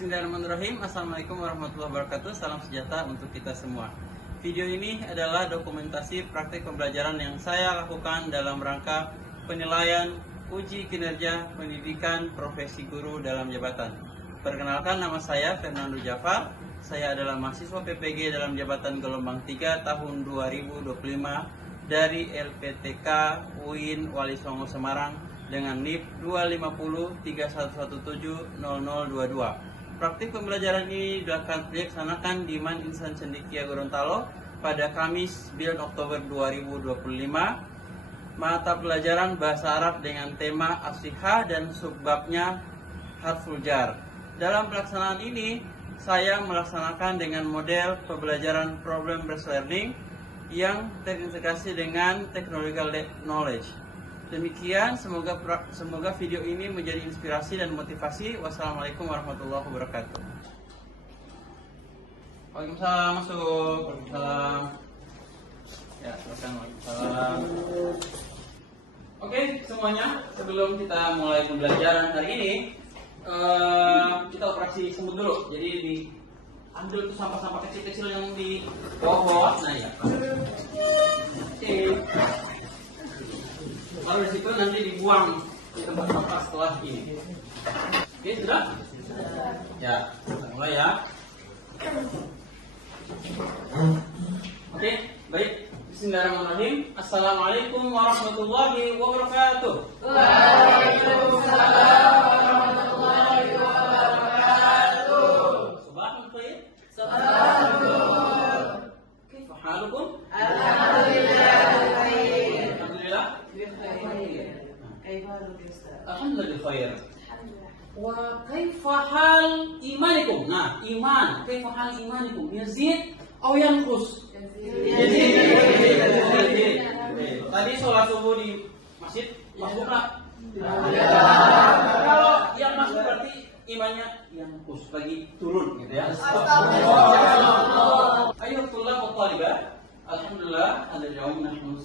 Bismillahirrahmanirrahim. Assalamualaikum warahmatullahi wabarakatuh. Salam sejahtera untuk kita semua. Video ini adalah dokumentasi praktik pembelajaran yang saya lakukan dalam rangka penilaian uji kinerja pendidikan profesi guru dalam jabatan. Perkenalkan, nama saya Fernando Jafar. Saya adalah mahasiswa PPG dalam jabatan gelombang 3 tahun 2025 dari LPTK UIN Wali Songo Semarang dengan NIP 25031170022. Praktik pembelajaran ini dilaksanakan di Man Insan Cendekia Gorontalo pada Kamis 9 Oktober 2025. Mata pelajaran Bahasa Arab dengan tema As-Sihah dan subbabnya Harful Jar. Dalam pelaksanaan ini, saya melaksanakan dengan model pembelajaran problem based learning yang terintegrasi dengan technological knowledge. Demikian, semoga video ini menjadi inspirasi dan motivasi. Wassalamualaikum warahmatullahi wabarakatuh. Waalaikumsalam, masuk. Waalaikumsalam. Ya, silakan. Waalaikumsalam. Oke, semuanya, sebelum kita mulai pembelajaran hari ini, kita operasi semut dulu. Jadi diambil tuh sampah-sampah kecil-kecil yang di bawah. Nah ya. Oke. Lalu dari situ nanti dibuang di tempat sampah setelah ini. Oke, sudah? Ya, kita mulai ya. Oke, baik. Bismillahirrahmanirrahim. Assalamualaikum warahmatullahi wabarakatuh. Waalaikumsalam warahmatullahi wabarakatuh. Sabahun khair. Sabahun nur. Kaifa halukum? Alhamdulillah khair. Alhamdulillah. Alhamdulillah khair. Wa kaifa hal imanikum? Nah, iman. Kaifa hal imanikum? Yazid atau yanqus? Yazid. Tadi sholat subuh di masjid masuk nggak? Kalau yang masuk berarti imannya yanqus, lagi turun gitu ya. Ayo tullah wa talibah. Alhamdulillah, al-yawm nahnu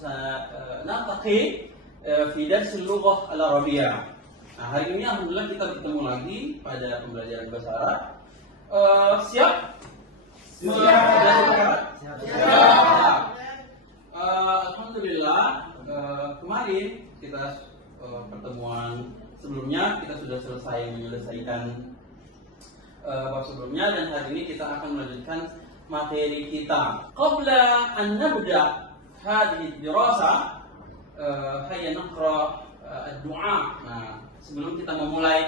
naltaqi fi dars al-lughah al-arabiyyah. Nah, hari ini alhamdulillah kita bertemu lagi pada pembelajaran bahasa Arab. Siap? Siap. Alhamdulillah, kemarin kita pertemuan sebelumnya kita sudah selesai menyelesaikan bab sebelumnya, dan hari ini kita akan melanjutkan materi kita. Qabla an nabda hadhihi dirasa hayya naqra ad-du'a. Nah, sebelum kita memulai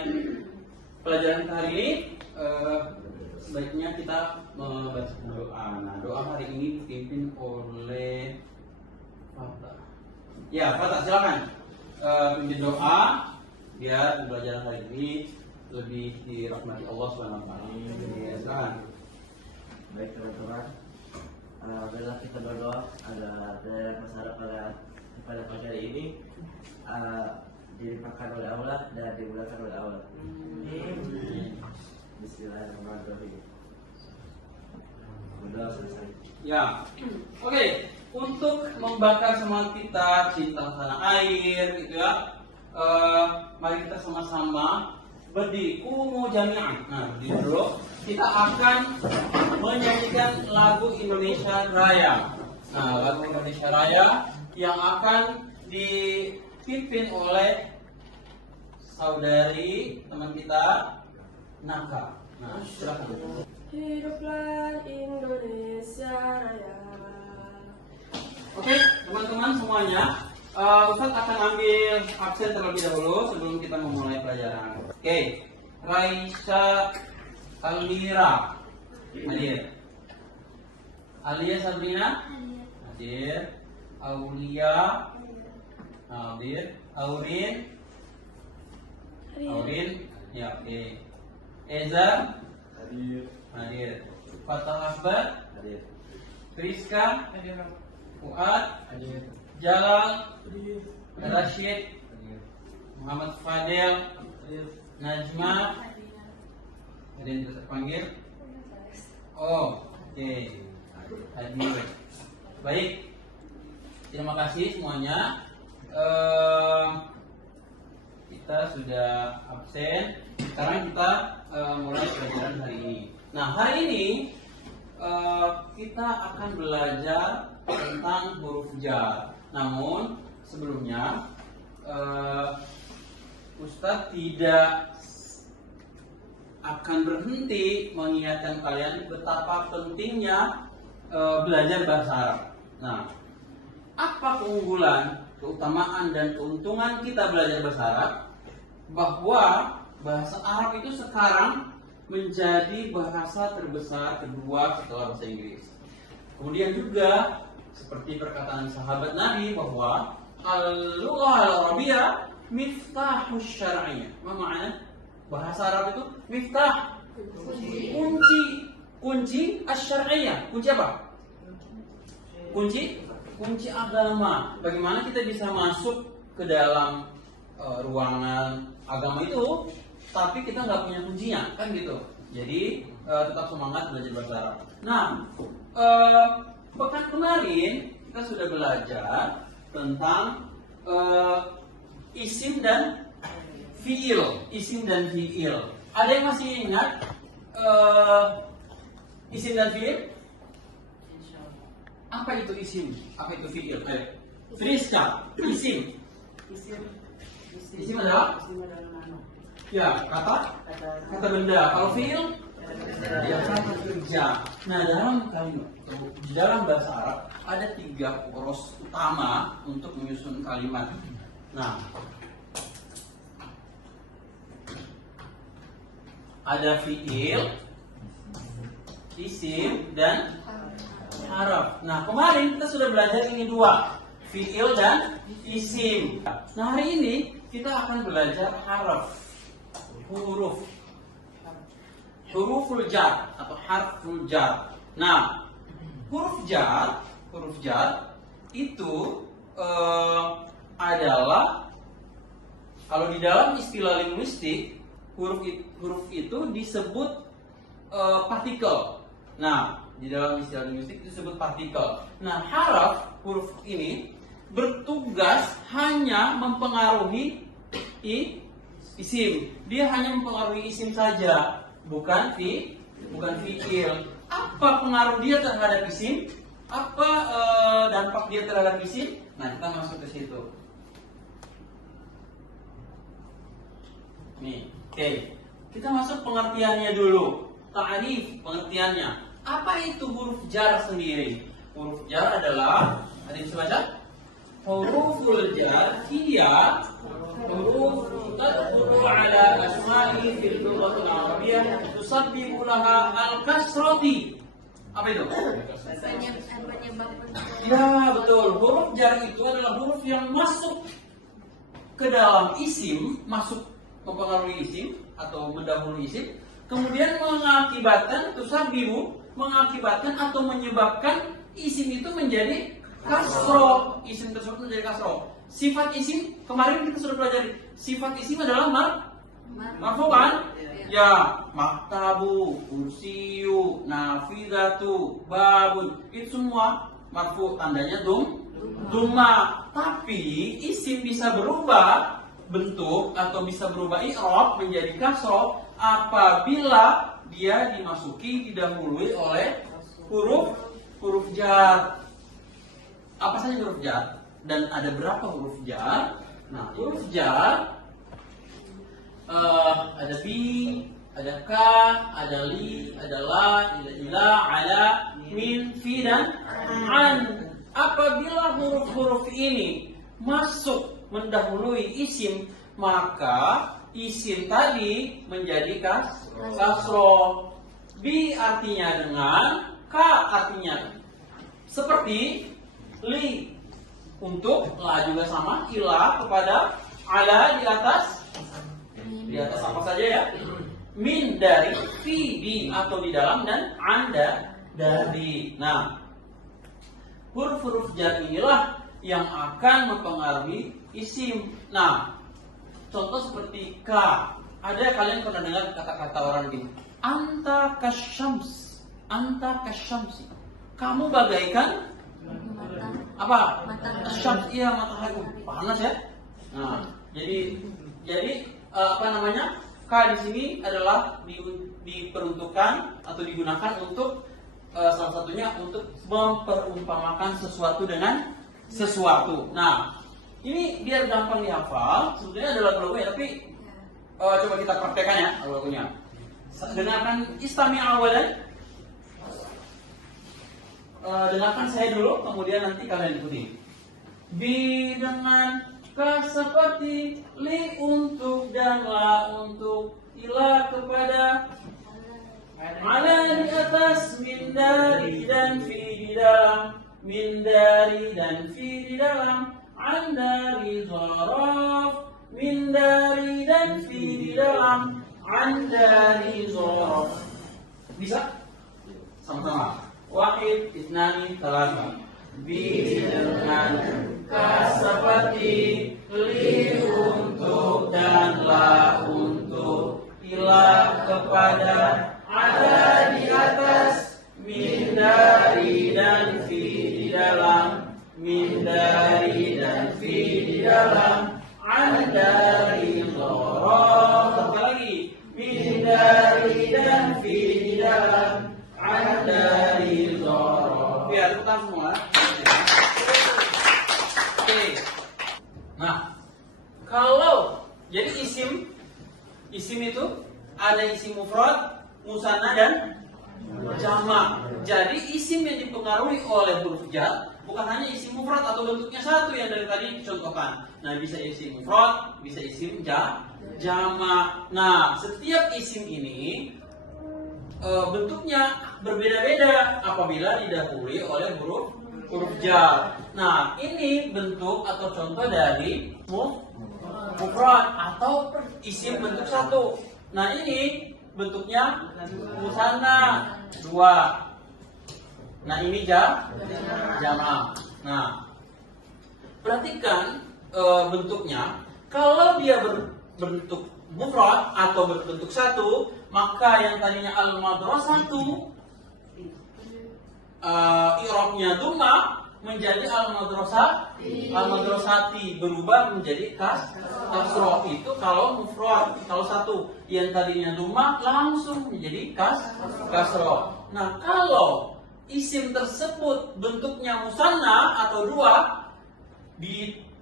pelajaran kita hari ini, sebaiknya kita membaca doa. Nah, doa hari ini dipimpin oleh Fatah. Ya, Fatah, silakan pimpin doa biar pembelajaran hari ini lebih dirahmati Allah Subhanahu wa taala. Silakan. Baik teman-teman, alhamdulillah kita berdoa agar pelajaran bahasa Arab pada pagi hari ini dilimpahkan oleh Allah dan dimudahkan oleh Allah. Bismillahirrahmanirrahim. Sudah selesai. Ya, oke. Untuk membakar semangat kita cinta tanah air, gitu ya. Mari kita sama-sama berdiri. Kumu jami'an. Nah, berdiri dulu. Kita akan menyanyikan lagu Indonesia Raya. Nah, lagu Indonesia Raya yang akan dipimpin oleh saudari teman kita Naka. Nah, silakan. Hiduplah Indonesia Raya. Oke, teman-teman semuanya, Ustadz akan ambil absen terlebih dahulu sebelum kita memulai pelajaran. Oke, Raisa Almira hadir. Alia Sabrina hadir. Aulia hadir. Aurin ya, oke. Eza hadir. Fatah Akbar Hadir. Priska Fuad hadir. Jalal hadir. Rashid hadir. Muhammad Fadel hadir. Najma ada yang terpanggil? Oh, oke. Hadir. Baik. Terima kasih semuanya. Kita sudah absen. Sekarang kita mulai pelajaran hari ini. Nah, hari ini kita akan belajar tentang huruf jar. Namun sebelumnya Ustadz tidak akan berhenti mengingatkan kalian betapa pentingnya belajar bahasa Arab. Nah, apa keunggulan, keutamaan dan keuntungan kita belajar bahasa Arab? Bahwa bahasa Arab itu sekarang menjadi bahasa terbesar kedua setelah bahasa Inggris. Kemudian juga seperti perkataan sahabat Nabi bahwa al-lughah al-arabiyah miftahus syar'iyyah. Apa maknanya? Bahasa Arab itu miftah, kunci asy-syar'iyyah. Kunci apa? Kunci agama. Bagaimana kita bisa masuk ke dalam ruangan agama itu, tapi kita nggak punya kuncinya, kan gitu. Jadi tetap semangat belajar bahasa Arab. Nah, pekan kemarin kita sudah belajar tentang isim dan fiil. Ada yang masih ingat isim dan fiil? Apa itu isim? Apa itu fiil? Friska, isim. Isim adalah? Ya, kata benda. Kalau fiil? Ya, kata kerja. Nah, di dalam bahasa Arab ada 3 poros utama untuk menyusun kalimat. Nah, ada fiil, isim, dan haraf. Nah, kemarin kita sudah belajar ini 2, fiil dan isim. Nah, hari ini kita akan belajar haraf, huruful jar atau harful jar. Nah, huruf jar itu adalah, kalau di dalam istilah linguistik, huruf itu disebut partikel. Nah, di dalam istilah linguistik disebut partikel. Nah, huruf ini bertugas hanya mempengaruhi isim. Dia hanya mempengaruhi isim saja, bukan fiil. Apa pengaruh dia terhadap isim? Apa dampak dia terhadap isim? Nah, kita masuk ke situ. Nih, oke. Kita masuk pengertiannya dulu. Ta'rif, pengertiannya. Apa itu huruf jar sendiri? Huruf jar adalah, ada yang bisa baca? Huruful jar hiya huruf tadkhulu ala asma'i fil lughatil arabiyyah tusabbibu laha al-kasrati. Apa itu? Ya, betul. Huruf jar itu adalah huruf yang masuk ke dalam isim, mempengaruhi isim atau mendahului isim, kemudian mengakibatkan atau menyebabkan isim itu menjadi kasro. Isim tersebut menjadi kasro. Sifat isim, kemarin kita sudah pelajari. Sifat isim adalah marfu kan? Ya, maktabu, kursiyu, nafidatu, babun. Itu semua marfu, tandanya dumma. Tapi isim bisa berubah bentuk atau bisa berubah i'rab menjadi kasro apabila dia didahului oleh huruf jar. Apa saja huruf jar? Dan ada berapa huruf jar? Nah, huruf jar ada bi, ada ka, ada li, ada la, ada ila, ala, min, fi, dan an. Apabila huruf-huruf ini masuk mendahului isim, maka isim tadi menjadi kasro. Bi artinya dengan, ka artinya seperti, li untuk, la juga sama, ila kepada, ala di atas apa saja ya, min dari, fi di atau di dalam, dan anda dari. Nah, huruf-huruf jar inilah yang akan mempengaruhi isim. Nah, contoh seperti ka. Ada kalian pernah dengar kata-kata orang gini, anta kasyams, anta kasyamsi. Kamu bagaikan apa? Syams, iya matahari. Panas ya. Nah, jadi apa namanya? Ka di sini adalah diperuntukkan atau digunakan untuk salah satunya untuk memperumpamakan sesuatu dengan sesuatu. Nah, ini biar gampang dihafal, sebetulnya adalah lagu ya, tapi coba kita praktekkan ya lagunya. Dengarkan istami awalan. Dengarkan saya dulu, kemudian nanti kalian ikuti. Bi dengan ka seperti, li untuk, dan la untuk, ila kepada, ala di atas, min dari dan fi di dalam, min dari dan fi di dalam, an dari zaraf, min dari dan fi di dalam, an dari zaraf. Bisa? Sama-sama. Wahid, itnani, talata. Bi dengan ka seperti, li untuk, dan la untuk, ila kepada, ada di atas, min dari dan fi di dalam, min dari dan fi di dalam, an dari dhorof. Satu lagi, min dari dan fi di dalam, an dari dhorof. Biar tetap semua. Oke. Nah, kalau jadi isim itu ada isim mufrad, musanna dan jamak. Jadi isim yang dipengaruhi oleh huruf jar bukan hanya isim mufrad atau bentuknya satu yang dari tadi dicontohkan. Nah, bisa isim mufrad, bisa isim jamak. Nah, setiap isim ini bentuknya berbeda-beda apabila didahului oleh huruf jar. Nah, ini bentuk atau contoh dari mufrad atau isim bentuk satu. Nah, ini bentuknya musanna dua. Nah, ini jamak. Nah, perhatikan bentuknya. Kalau dia berbentuk mufrad atau berbentuk satu, maka yang tadinya al-madrasatu i'rabnya dhamma menjadi al-madrasati, berubah menjadi kasroh. Itu kalau mufrad, kalau satu yang tadinya dhamma langsung menjadi kasroh. Nah, kalau isim tersebut bentuknya musanna atau dua,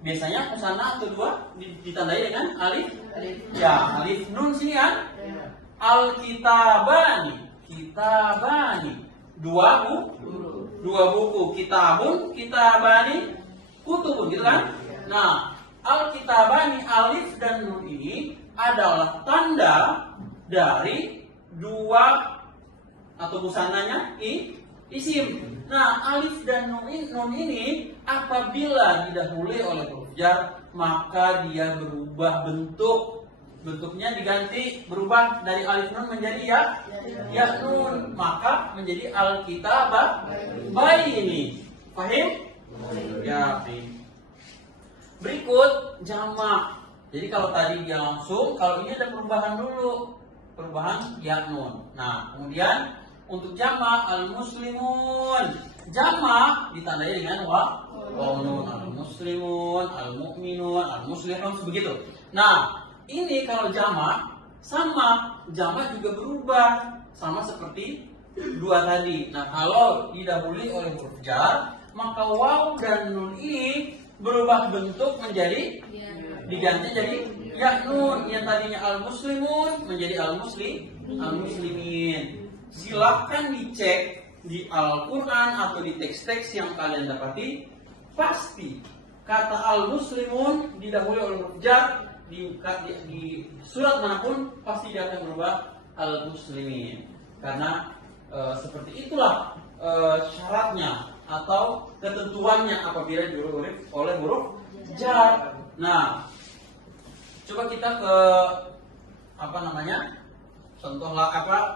biasanya musanna atau dua ditandai dengan alif. Ya, alif nun sini kan? Al-kitabani, dua buku, kitabun, kitabani, kutubun, gitu kan? Nah, al-kitabani, alif dan nun ini adalah tanda dari dua atau musannanya isim. Nah, alif dan nun ini apabila didahului oleh huruf jar, maka dia berubah bentuknya diganti, berubah dari alif nun menjadi ya nun, maka menjadi al-kitabah ini. Paham? Ya, berikut jamak. Jadi kalau tadi dia langsung, kalau ini ada perubahan dulu, perubahan ya nun. Nah, kemudian untuk jamak al-muslimun, jamak ditandai dengan waw nun, al-muslimun, al-mu'minun, al-muslihun, begitu. Nah, ini kalau jamak sama, jamak juga berubah sama seperti dua tadi. Nah, kalau didahului oleh huruf jar, maka waw dan nun ini berubah bentuk menjadi diganti jadi ya nun, yang tadinya al-muslimun menjadi al-muslimin. Silahkan dicek di Al-Quran atau di teks-teks yang kalian dapati, pasti kata al-muslimun didahului oleh huruf jar, di surat manapun pasti dia akan berubah al-muslimin, karena seperti itulah syaratnya atau ketentuannya apabila didahului oleh huruf jar. Nah, coba kita ke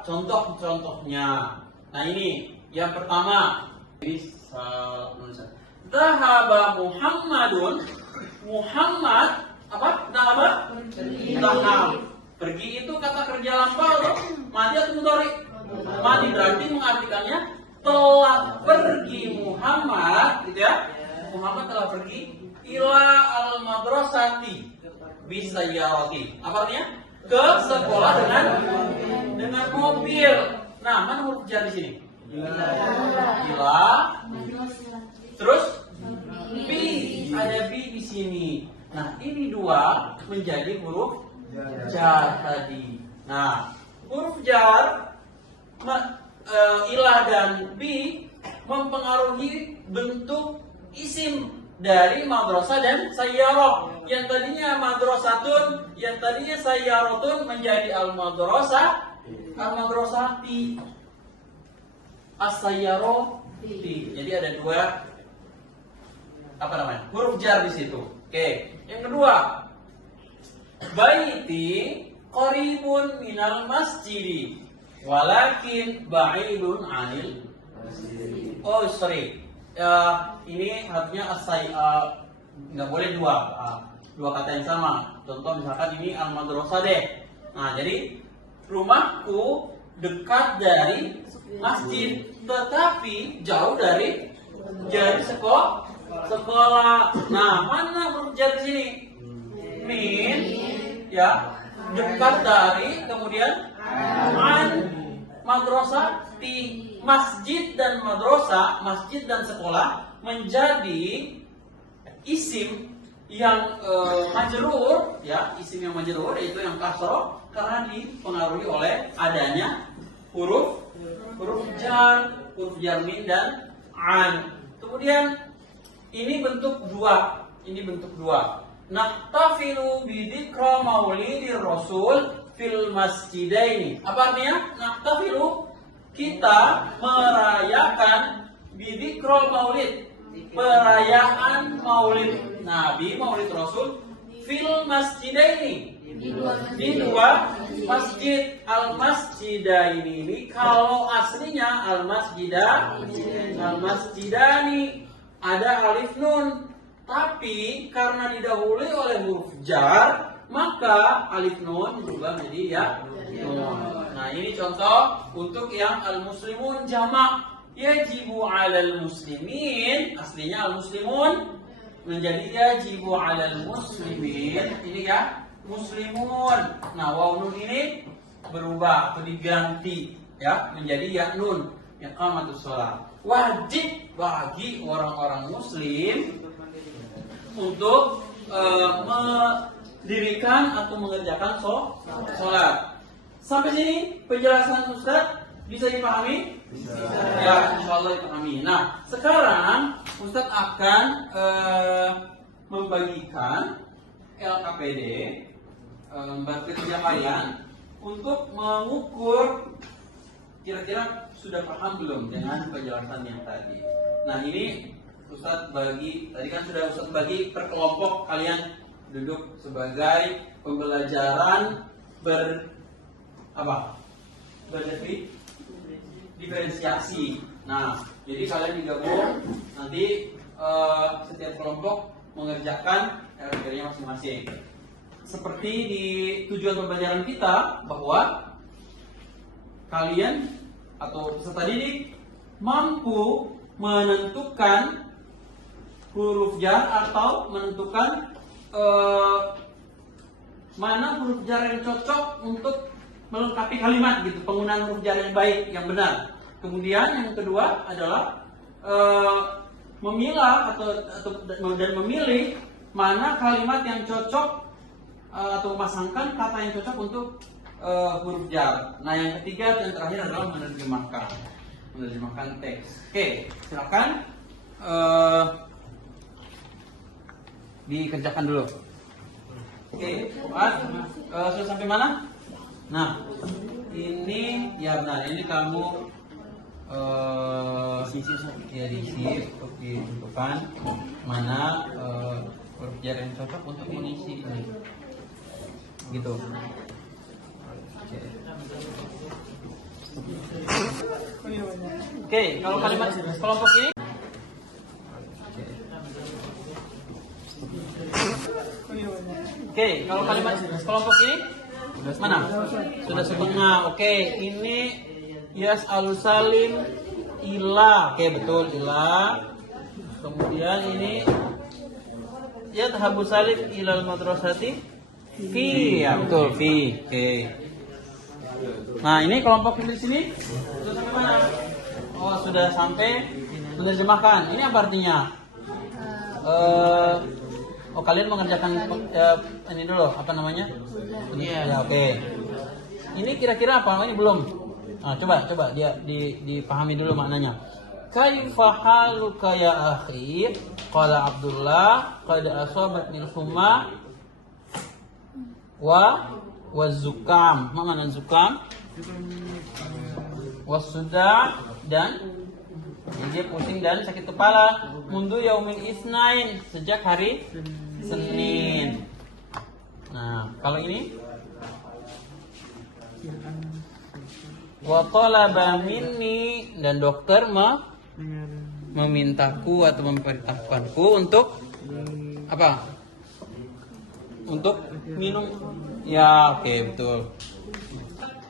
contohnya. Nah, ini yang pertama, ini Dhahaba Muhammadun, Muhammad Dhahaba? Pergi itu kata kerja lampau loh. Madi atau mudhari? Madi berarti mengartikannya telah pergi Muhammad, gitu ya. Muhammad telah pergi ila al-madrasati bisayyarati. Apa artinya? ke sekolah dengan mobil. Nah, mana huruf jar di sini? Ila. Terus B, ada B di sini. Nah, ini dua menjadi huruf jar tadi. Nah, huruf jar ilah dan B mempengaruhi bentuk isim dari madrasah dan sayyarah. Yang tadinya madrasatun, yang tadinya sayyaratun menjadi al-madrasati, as-sayyarati. Jadi ada dua huruf jar di situ. Oke, yang kedua, baiti qaribun minal masjidi walakin ba'idun 'anil. Oh, sorry. Ini artinya nggak boleh dua kata yang sama. Contoh misalkan ini al-madrasah deh. Nah, jadi rumahku dekat dari masjid, tetapi jauh dari sekolah. Nah, mana huruf jar di sini? Min, ya, dekat dari, kemudian an, madrasah di masjid dan madrasah, masjid dan sekolah menjadi isim yang majrur, ya, isim yang majrur yaitu yang kasroh karena dipengaruhi oleh adanya huruf jar min dan an. Kemudian ini bentuk dua. Nahtafilu bidzikra maulidir rasul fil masjidaini. Apa artinya? Nahtafilu, kita merayakan bidzikra maulid, perayaan maulid Nabi, maulid Rasul fil masjidaini, di dua masjid. Al-masjidaini ini kalau aslinya al-masjidani ada alif nun, tapi karena didahului oleh huruf jar maka alif nun berubah menjadi ya nun. Nah, ini contoh untuk yang al-muslimun jamak. Yajibu 'alal muslimin, aslinya al-muslimun menjadi yajibu 'alal muslimin. Ini ya muslimun. Nah, waw nun ini berubah atau diganti ya menjadi ya nun, iqamatus shalah. Wajib bagi orang-orang muslim untuk mendirikan atau mengerjakan sholat. Sampai sini penjelasan Ustaz bisa dipahami? Bisa. Ya, insyaallah dipahami. Nah, sekarang Ustaz akan membagikan LKPD bekerja kalian untuk mengukur kira-kira sudah paham belum dengan penjelasan yang tadi. Nah, ini Ustaz bagi, tadi kan sudah Ustaz bagi per kelompok, kalian duduk sebagai pembelajaran diferensiasi. Nah, jadi kalian digabung, nanti setiap kelompok mengerjakan RPR-nya masing-masing. Seperti di tujuan pembelajaran kita bahwa kalian atau peserta didik mampu menentukan huruf jar atau menentukan mana huruf jar yang cocok untuk melengkapi kalimat gitu, penggunaan huruf jar yang baik, yang benar. Kemudian yang kedua adalah memilah dan memilih mana kalimat yang cocok atau memasangkan kata yang cocok untuk huruf jar. Nah, yang ketiga dan terakhir adalah menerjemahkan teks. Oke, silakan dikerjakan dulu. Oke, sudah sampai mana? Nah, ini ya benar. Ini kamu diisi untuk ditentukan mana huruf jar yang cocok untuk mengisi ini. Gitu. Oke, kalau kalimat kelompok ini kalau kalimat kelompok ini mana? Sudah setengah. Oke, ini yas'alu salim ila. Oke, betul, ila. Kemudian ini yadhabu salim ilal madrasati Fi, ya betul, fi. Oke. Nah, ini kelompok di sini sudah sampai mana? Oh, sudah sampai menerjemahkan. Ini apa artinya? Oh, kalian mengerjakan ini dulu, apa namanya? Iya. Ya, oke. Ini kira-kira apa? Ini belum. Nah, coba dia dipahami dulu maknanya. Kaifa haluka ya akhi? Qala Abdullah qad asabatni al-humma wa zukam. Mana zukam? Wasuda dan dia pusing dan sakit kepala. Mundu yaumil isnain, sejak hari Senin. Nah, kalau ini wa talaba minni, dan dokter memintaku atau memperintahkanku untuk apa? Untuk minum. Ya, oke, betul.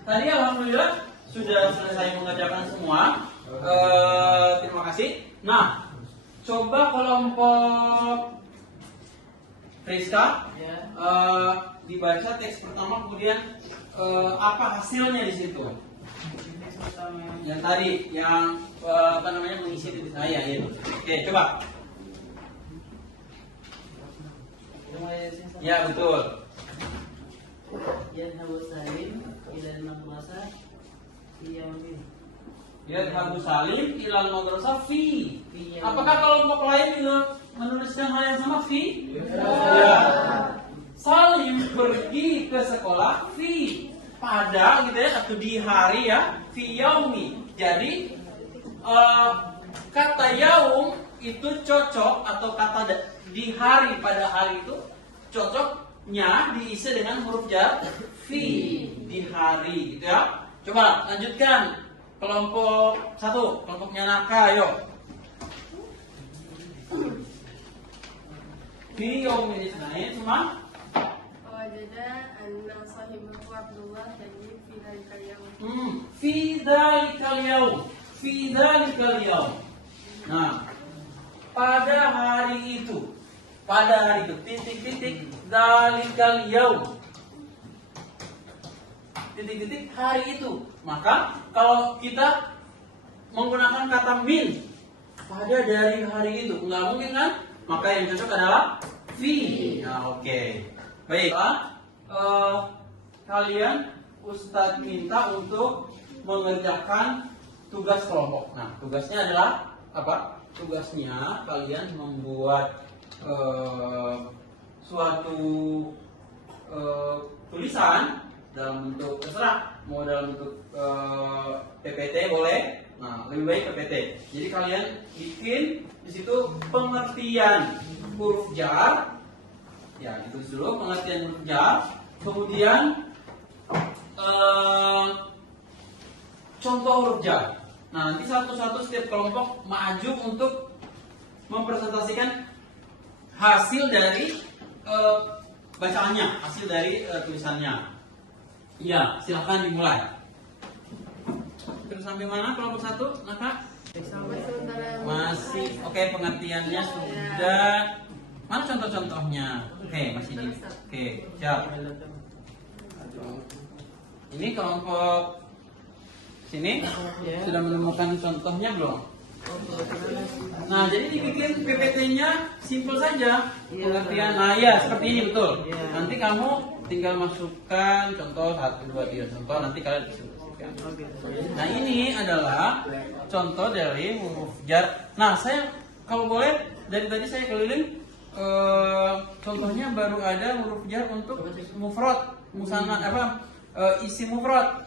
Tadi alhamdulillah sudah selesai mengerjakan semua. Terima kasih. Nah, coba kelompok Rizka dibaca teks pertama, kemudian apa hasilnya di situ? Yang tadi, yang apa namanya, mengisi titik saya itu. Oke, coba. Ya, betul. Yadhabu Salim ila al-madrasah fi yawmin. Yadhabu Salim ila al-madrasah fi. Apakah kelompok lain juga menuliskan hal yang sama, fi? Ya. Salim pergi ke sekolah fi, pada gitu ya, atau di hari ya, fi yaumi. Jadi kata yaum itu cocok, atau kata di hari, pada hari itu cocoknya diisi dengan huruf jar fi, di hari gitu ya. Coba lanjutkan kelompok 1, kelompoknya Naka, yuk. Fi yaumil isnain semua. Wajada anna sahibahu Abdullah tayyib fi dhalikal yawm. Fi dhalikal yaum. Fi dhalikal yaum. Nah, pada hari itu. Pada hari itu, titik-titik, dhalikal yaum. Titik-titik, hari itu. Maka kalau kita menggunakan kata min pada dari hari itu, nggak mungkin kan? Maka yang cocok adalah fi. Nah, oke. Baiklah, kalian Ustadz minta untuk mengerjakan tugas kelompok. Nah, tugasnya adalah apa? Tugasnya kalian membuat suatu tulisan dalam bentuk, terserah, mau dalam bentuk PPT boleh. Nah, lebih baik PPT. Jadi kalian bikin di situ pengertian huruf jar. Ya, itu dulu pengertian huruf jar. Kemudian contoh huruf jar. Nah, nanti satu-satu setiap kelompok maju untuk mempresentasikan hasil dari bacaannya, hasil dari tulisannya. Ya, silahkan dimulai. Terus sampai mana kelompok 1, Naka? Sampai sementara Masih, oke, pengertiannya sudah. Mana contoh-contohnya? Oke, masih di. Oke, siap. Ini kelompok sini sudah menemukan contohnya belum? Nah, jadi dibikin PPT-nya simple saja. Pengertian. Nah, ya seperti ini, betul. Nanti kamu tinggal masukkan contoh 1, 2, 3 contoh. Nanti kalian bisa bersihkan. Nah, ini adalah contoh dari huruf jar. Nah, saya kalau boleh dari tadi saya keliling. Contohnya baru ada huruf jar untuk mufrad, musanna, isi mufrad.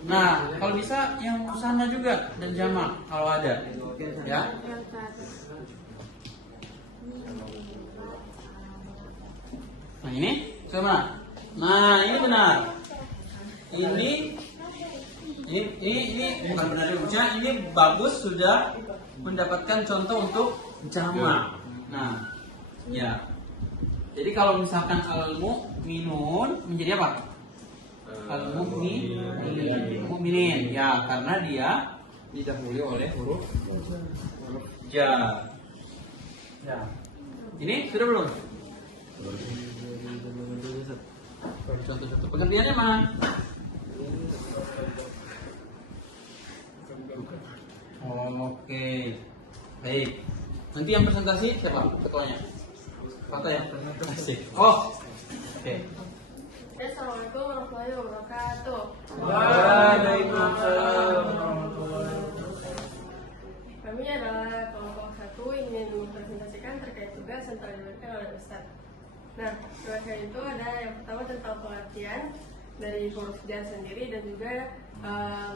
Nah, kalau bisa yang musanna juga dan jamak kalau ada, ya. Nah, ini coba. Nah, ini benar. Ini bukan benar juga. Ini bagus, sudah mendapatkan contoh untuk jamak. Nah, ya. Jadi kalau misalkan al-mu'minun menjadi apa? Al-mu'minin. Ya, karena dia didahului oleh huruf jar. Ya. Ini sudah belum? contoh-contoh. Pengertiannya mana? Oh, oke. Baik. Nanti yang presentasi siapa? Ketuanya? Kata ya? Asik. Oh. Oke. Assalamualaikum warahmatullahi wabarakatuh. Waalaikumsalam. Kami adalah kelompok 1 ingin mempresentasikan terkait tugas yang telah diberikan oleh Ustadz. Nah, tugasnya itu ada yang pertama tentang pengertian dari huruf jar sendiri dan juga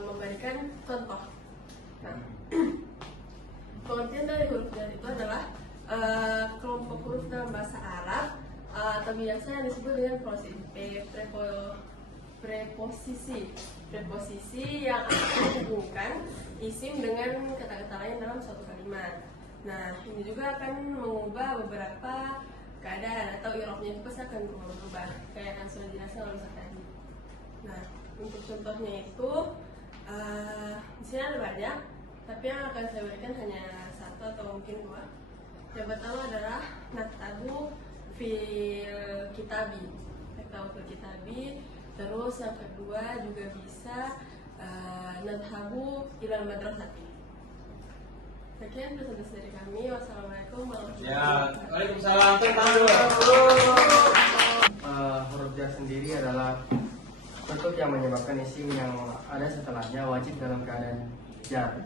memberikan contoh. Nah, pengertian dari huruf jar itu adalah kelompok huruf dalam bahasa Arab atau biasa yang disebut dengan preposisi yang akan menghubungkan isim dengan kata-kata lain dalam suatu kalimat. Nah, ini juga akan mengubah beberapa keadaan atau i'rabnya itu pasti akan berubah kayak yang sudah dijelaskan oleh Ustaz tadi. Nah, untuk contohnya itu di sini ada banyak, tapi yang akan saya berikan hanya satu atau mungkin dua. Yang pertama adalah naktabu fil kitabi, terus yang kedua juga bisa nadhabu ilal madrasati. Sekian presentasi dari kami. Wassalamualaikum warahmatullahi wabarakatuh. Waalaikumsalam. Huruf jar sendiri adalah bentuk yang menyebabkan isim yang ada setelahnya wajib dalam keadaan jar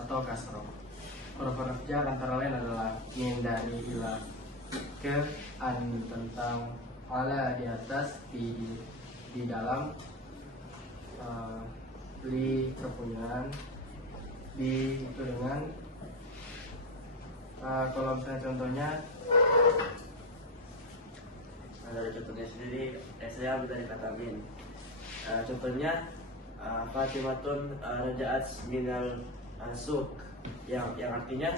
atau kasroh. Huruf jar antara lain adalah min, dari, ila, ke, an, tentang, ala, di atas, di dalam, li, kepunyaan, di, itu dengan. Kalau misalnya contohnya Dari contohnya sendiri, saya ambil dari kata min. Contohnya Fatimatun raja'at minal suq, yang artinya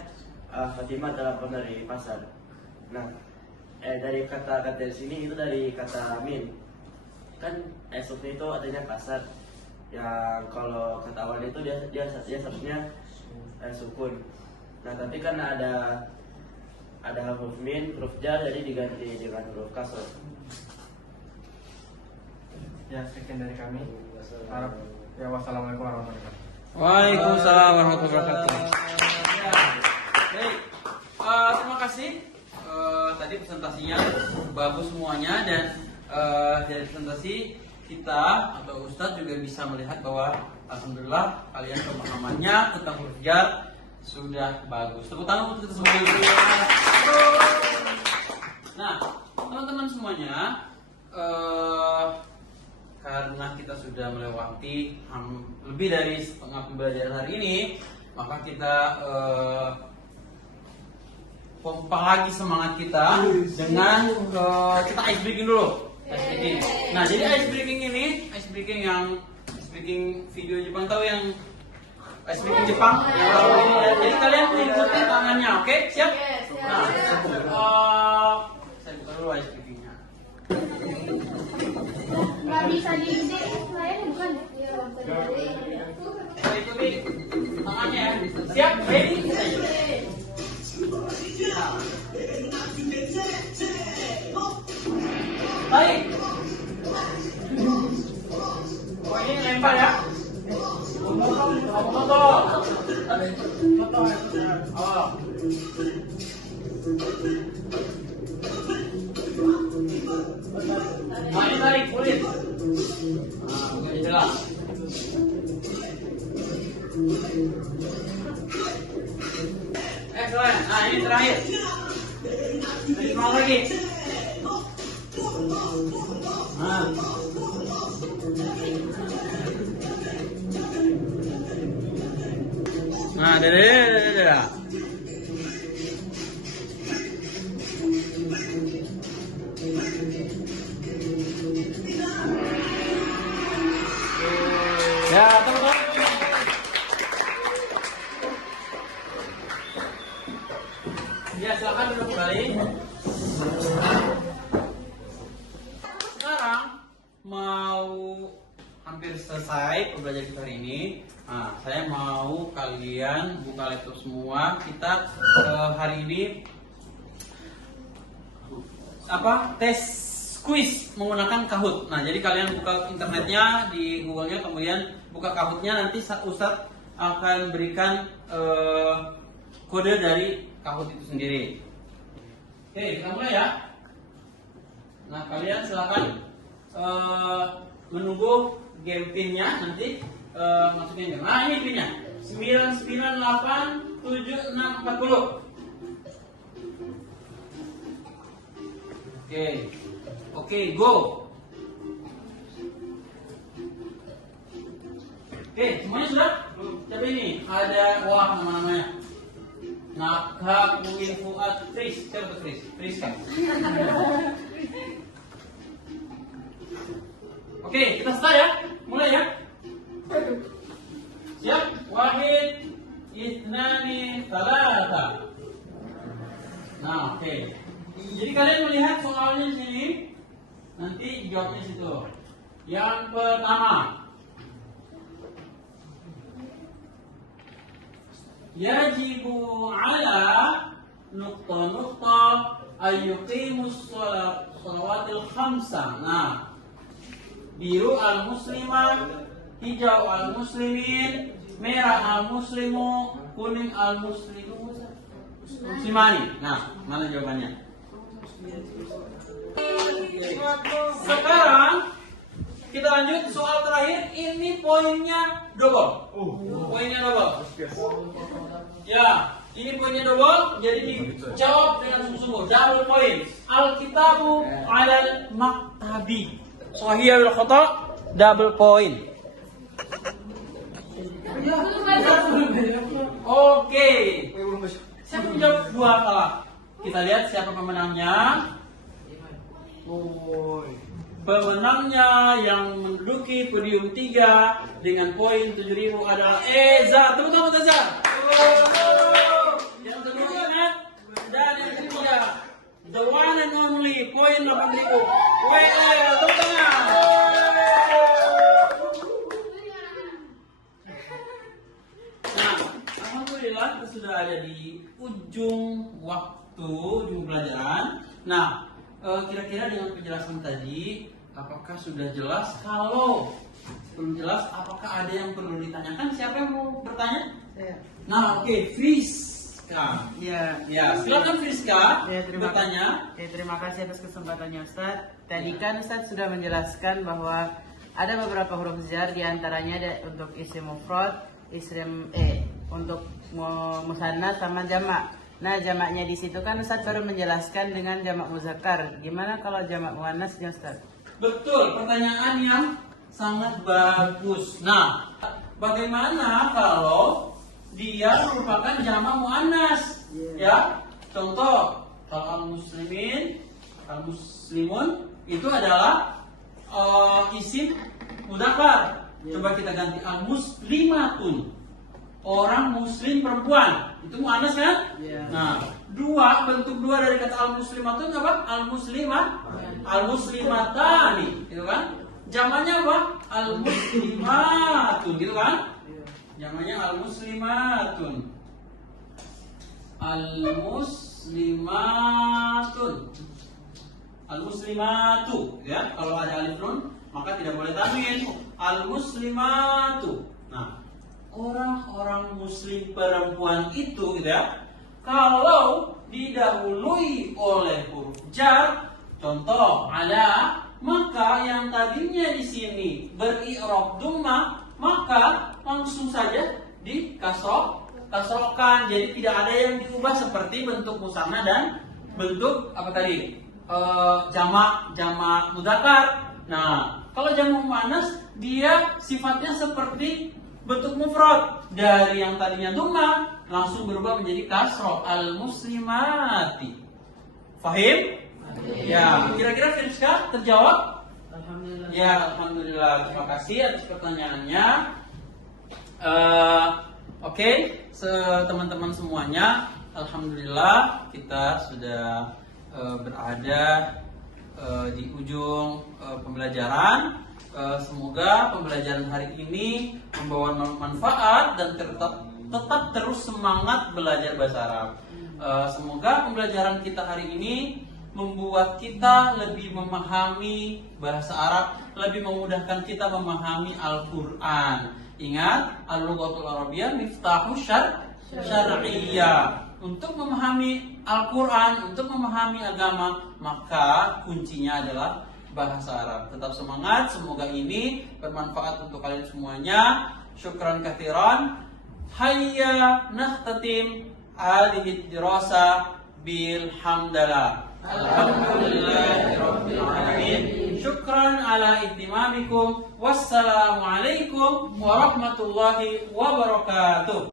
Fatimah telah pulang dari pasar. Nah, dari kata-kata di sini itu dari kata min. Kan suq itu adanya pasar. Yang kalau kata awal itu dia seharusnya sukun. Nah, tapi kan ada huruf min, huruf jar, jadi diganti dengan huruf kasr. ya sekian dari kami. Harap ya, wassalamualaikum warahmatullahi wabarakatuh. Waalaikumsalam warahmatullahi wabarakatuh. Ya. Baik. Terima kasih. Tadi presentasinya bagus semuanya, dan dari presentasi kita atau Ustadz juga bisa melihat bahwa alhamdulillah kalian pemahamannya tentang huruf jar sudah bagus. Tepuk tangan untuk kita semua. Nah, teman-teman semuanya, karena kita sudah melewati lebih dari setengah pembelajaran hari ini, maka kita pompa lagi semangat kita dengan kita ice breaking dulu. Ice breaking. Nah, jadi ice breaking yang video Jepang, tahu yang ice breaking Jepang yang tahu ini ya. Jadi kalian ikutin tangannya, oke? Siap? Nah, saya buka dulu ice breakingnya. Nggak bisa diisi lain bukan? Kita ikuti tangannya ya. Siap? Ready? Tarik. Oh, ini lempar ya. Foto. Oh. Nah, ini tarik kulit. Nah, ini jelas. Excellent. Nah, ini terakhir. Jadi mau lagi. Nah. Nah, dadah. Ya, teman-teman. Ya, silakan duduk kembali. Sekarang mau hampir selesai pembelajaran kita hari ini. Nah, saya mau kalian buka laptop semua. Kita hari ini tes squeeze menggunakan Kahoot. Nah, jadi kalian buka internetnya di Google-nya, kemudian buka Kahoot-nya, nanti Ustadz akan berikan kode dari Kahoot itu sendiri. Oke, kita mulai ya. Nah, kalian silakan menunggu game pin-nya nanti masukin game. Nah, ini pin-nya 9987640. Oke, go. Oke, semuanya sudah? Siapa ini? Ada, wah, nama-namanya. Nakha, Muin, Fuad, Tris. Siapa tuh Tris? Tris kan? Oke, kita start ya. Mulai ya. Siap? Wahid, Ithnani, Thalatha. Nah, oke. Jadi kalian melihat soalnya di sini, nanti jawabnya situ. Yang pertama, yajibu ala nukta ayyuqimus shalawatil khamsa. Nah, biru al-muslimah, hijau al-muslimin, merah al-muslimu, kuning al-muslimu, muslimani. Nah, mana jawabannya? Sekarang kita lanjut soal terakhir. Ini poinnya double. Poinnya double. Ya, ini poinnya double. Jadi dijawab dengan sungguh-sungguh. Double poin. Al-kitabu alal maktabi. Sahih wal khata, double point. Oke. Siapa menjawab dua salah? Kita lihat siapa pemenangnya. Pemenangnya yang menduduki podium 3 dengan poin 7.000 adalah Eza. Tepuk tangan Eza. Yang kedua ingat, dan yang ketiga the one and only poin 8.000. Tepuk tangan. Nah, alhamdulillah kita sudah ada di ujung waktu, ujung pelajaran. Nah, kira-kira dengan penjelasan tadi, apakah sudah jelas? Kalau belum jelas, apakah ada yang perlu ditanyakan? Siapa yang mau bertanya? Saya. Nah, oke, Friska. Ya. Ya, silakan Friska Ya, bertanya. terima kasih atas kesempatannya Ustadz. Tadi kan Ustadz sudah menjelaskan bahwa ada beberapa huruf jar, diantaranya untuk isim mufrad, isim untuk musannas sama jamak. Nah, jamaknya di situ kan Ustadz baru menjelaskan dengan jamak muzakkar. Gimana kalau jamak muannasnya Ustadz? Betul, pertanyaan yang sangat bagus. Nah, bagaimana kalau dia merupakan jamak muannas? Ya, contoh kalau al-muslimin, al-muslimun itu adalah isim mudzakkar. Coba kita ganti al-muslimatun. Orang muslim perempuan itu muannas kan? Nah, bentuk dua dari kata al-muslimatun apa? Al-muslimah, al-muslimatani, gitu kan? Jamaknya apa? Al-muslimatun, gitu kan? Jamaknya al-muslimatun. Al-muslimatun. Al-muslimatu, ya. Kalau ada alif nun, maka tidak boleh tanwin. Al-muslimatu. Nah, orang-orang muslim perempuan itu, gitu ya, kalau didahului oleh huruf jar, contoh ala, maka yang tadinya di sini beri'rab dhammah, maka langsung saja dikasrohkan. Jadi tidak ada yang diubah seperti bentuk musanna dan bentuk apa tadi? Jamak mudzakkar. Nah, kalau jamak muannas dia sifatnya seperti bentuk mufrad, dari yang tadinya dhammah langsung berubah menjadi kasroh, al-muslimati. Fahim? Ya, kira-kira Friska terjawab? Alhamdulillah. Ya, alhamdulillah. Terima kasih atas pertanyaannya. Oke, teman-teman semuanya, alhamdulillah kita sudah berada di ujung pembelajaran. Semoga pembelajaran hari ini membawa manfaat dan tetap terus semangat belajar bahasa Arab. Semoga pembelajaran kita hari ini membuat kita lebih memahami bahasa Arab, lebih memudahkan kita memahami Al-Quran. Ingat, Al-Lughatul Arabiyyah miftahu syar'iyyah. Untuk memahami Al-Quran, untuk memahami agama, maka kuncinya adalah bahasa Arab. Tetap semangat, semoga ini bermanfaat untuk kalian semuanya. Syukran katsiran. Hayya nahtatim hadhihi dirasa bil hamdalah. Alhamdulillahirabbil alamin. Syukran ala ihtimamikum. Wassalamualaikum warahmatullahi wabarakatuh.